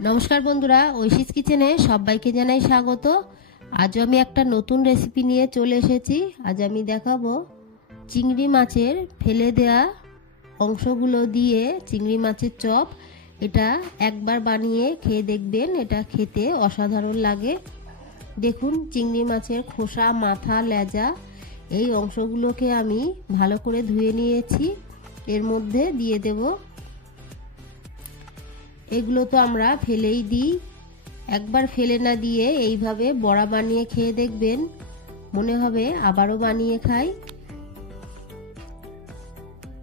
নমস্কার বন্ধুরা, ঐশীস কিচেনে সবাইকে জানাই স্বাগত। আজ আমি একটা নতুন রেসিপি নিয়ে চলে এসেছি। আজ আমি দেখাবো চিংড়ি মাছের ফেলে দেয়া অংশগুলো দিয়ে চিংড়ি মাছের চপ। এটা একবার বানিয়ে খেয়ে দেখবেন, এটা খেতে অসাধারণ লাগে। দেখুন, চিংড়ি মাছের খোসা, মাথা, লেজা এই অংশগুলোকে আমি ভালো করে ধুয়ে নিয়েছি। এর মধ্যে দিয়ে দেব, এগুলো তো আমরা ফেলেই দিই, একবার ফেলে না দিয়ে এইভাবে বড়া বানিয়ে খেয়ে দেখবেন, মনে হবে আবারও বানিয়ে খাই।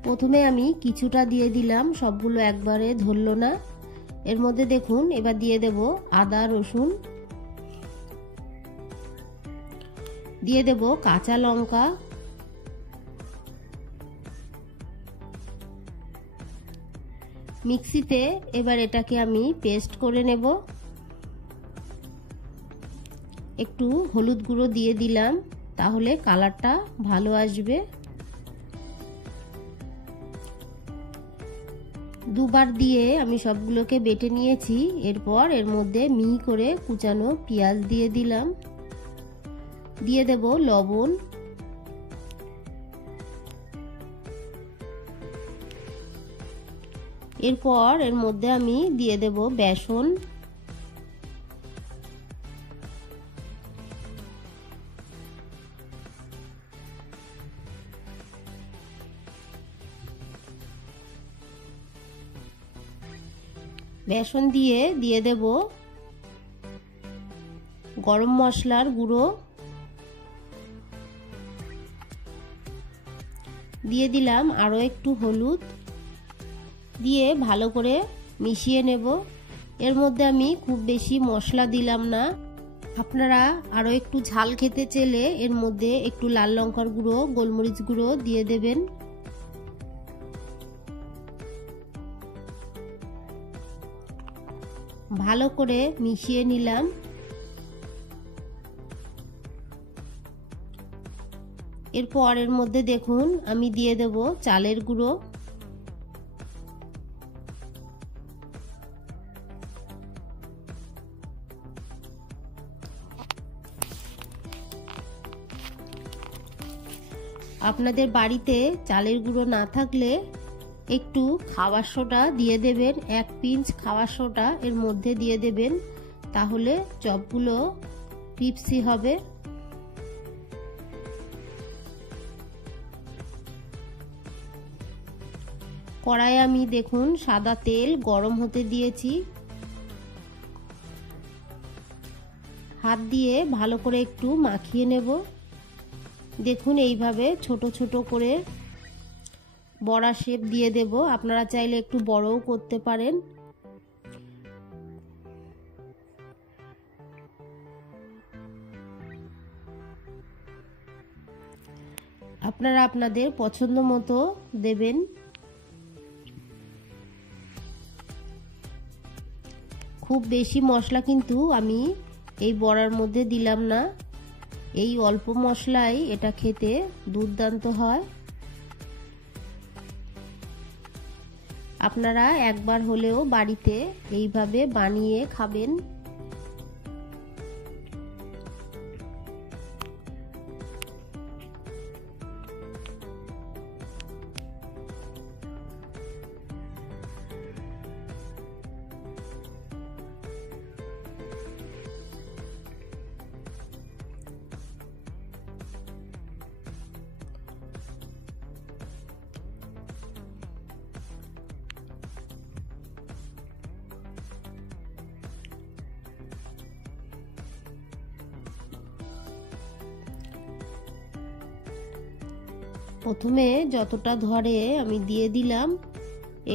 প্রথমে আমি কিছুটা দিয়ে দিলাম, সবগুলো একবারে ধরলো না। এর মধ্যে দেখুন, এবার দিয়ে দেব আদা রসুন, দিয়ে দেব কাঁচা লঙ্কা, মিক্সিতে এবার এটাকে আমি পেস্ট করে নেব। একটু হলুদ গুঁড়ো দিয়ে দিলাম, তাহলে কালারটা ভালো আসবে। দুবার দিয়ে আমি সবগুলোকে বেটে নিয়েছি। এরপর এর মধ্যে মিহি করে কুচানো পেঁয়াজ দিয়ে দিলাম, দিয়ে দেব লবণ, এরপর এর মধ্যে আমি দিয়ে দেব বেসন, বেসন দিয়ে দেব গরম মশলার গুঁড়ো, দিয়ে দিলাম আরো একটু হলুদ, দিয়ে ভালো করে মিশিয়ে নেব। এর মধ্যে আমি খুব বেশি মশলা দিলাম না। আপনারা আরো একটু ঝাল খেতে চাইলে এর মধ্যে একটু লাল লঙ্কার গুঁড়ো, গোলমরিচ গুঁড়ো দিয়ে দেবেন। ভালো করে মিশিয়ে নিলাম। এরপর এর মধ্যে দেখুন, আমি দিয়ে দেব চালের গুঁড়ো, আপনাদের বাড়িতে চালের গুঁড়ো না থাকলে একটু খাবার সোডা দিয়ে দেবেন, 1 পিঞ্চ খাবার সোডা এর মধ্যে দিয়ে দেবেন, তাহলে চপগুলো ক্রিস্পি হবে। কড়াইয়ে আমি দেখুন সাদা তেল গরম হতে দিয়েছি। হাত দিয়ে ভালো করে একটু মাখিয়ে নেব। দেখুন, এইভাবে ছোট ছোট করে বড়া শেপ দিয়ে দেব। আপনারা চাইলে একটু বড়ও করতে পারেন। আপনারা আপনাদের পছন্দ মতো দেবেন। খুব বেশি মশলা কিন্তু আমি এই বড়ার মধ্যে দিলাম না। এই অল্প মশলাই এটা খেতে দুর্দান্ত হয়। আপনারা একবার হলেও বাড়িতে এইভাবে বানিয়ে খাবেন। প্রথমে যতটা ধরে আমি দিয়ে দিলাম,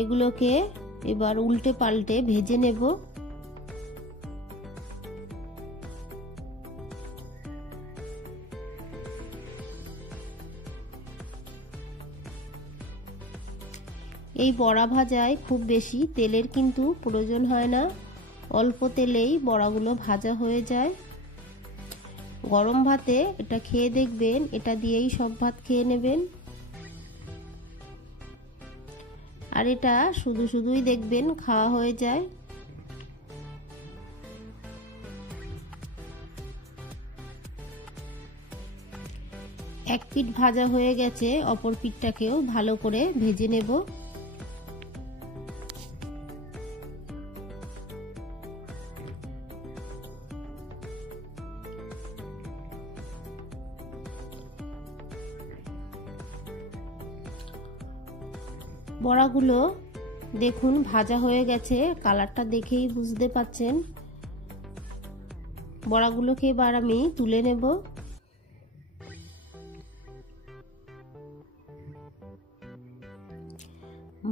এগুলোকে এবার উল্টে পাল্টে ভেজে নেব। এই বড়া ভাজায় খুব বেশি তেলের কিন্তু প্রয়োজন হয় না, অল্প তেলেই বড়াগুলো ভাজা হয়ে যায়। গরম ভাতে এটা খেয়ে দেখবেন, এটা দিয়েই সব ভাত খেয়ে নেবেন। আর এটা শুধু শুধুই দেখবেন খাওয়া হয়ে যায়। এক পিঠ ভাজা হয়ে গেছে, অপর পিঠটাকেও ভালো করে ভেজে নেব। বড়াগুলো দেখুন ভাজা হয়ে গেছে, কালারটা দেখেই বুঝতে পাচ্ছেন। বড়াগুলোকে এবার আমি তুলে নেব।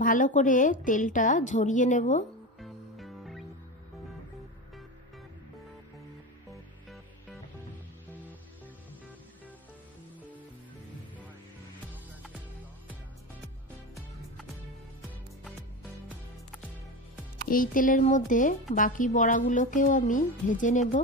ভালো করে তেলটা ঝরিয়ে নেব। এই তেলের মধ্যে বাকি বড়াগুলোকেও আমি ভেজে নেব।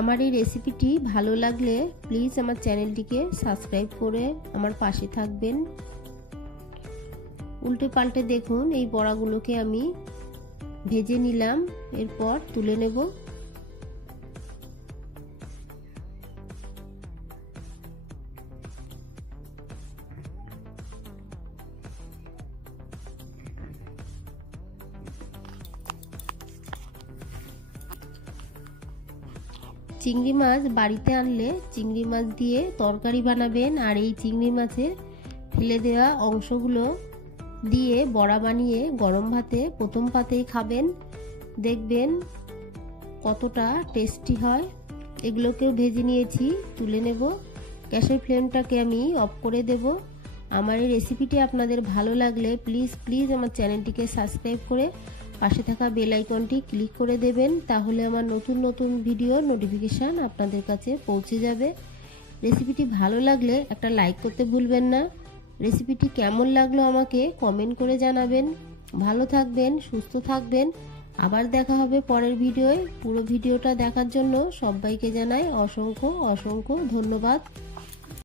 আমার এই রেসিপিটি ভালো লাগলে প্লিজ আমার চ্যানেলটিকে সাবস্ক্রাইব করে আমার পাশে থাকবেন। উল্টে পাল্টে দেখুন এই বড়াগুলোকে আমি ভেজে নিলাম, এরপর তুলে নেব। চিংড়ি মাছ বাড়িতে আনলে চিংড়ি মাছ দিয়ে তরকারি বানাবেন, আর এই চিংড়ি মাছের ফেলে দেওয়া অংশগুলো দিয়ে বড়া বানিয়ে গরম ভাতে প্রথম পাতেই খাবেন, দেখবেন কতটা টেস্টি হয়। এগুলোকেও ভেজে নিয়েছি, তুলে নেব। গ্যাসের ফ্লেমটাকে আমি অফ করে দেব। আমার এই রেসিপিটি আপনাদের ভালো লাগলে প্লিজ আমার চ্যানেলটিকে সাবস্ক্রাইব করে পাশে থাকা বেল আইকনটি ক্লিক করে দেবেন, তাহলে আমার নতুন ভিডিও নোটিফিকেশান আপনাদের কাছে পৌঁছে যাবে। রেসিপিটি ভালো লাগলে একটা লাইক করতে ভুলবেন না। রেসিপিটি কেমন লাগলো আমাকে কমেন্ট করে জানাবেন। ভালো থাকবেন, সুস্থ থাকবেন। আবার দেখা হবে পরের ভিডিওয়। পুরো ভিডিওটা দেখার জন্য সবাইকে জানাই অসংখ্য ধন্যবাদ।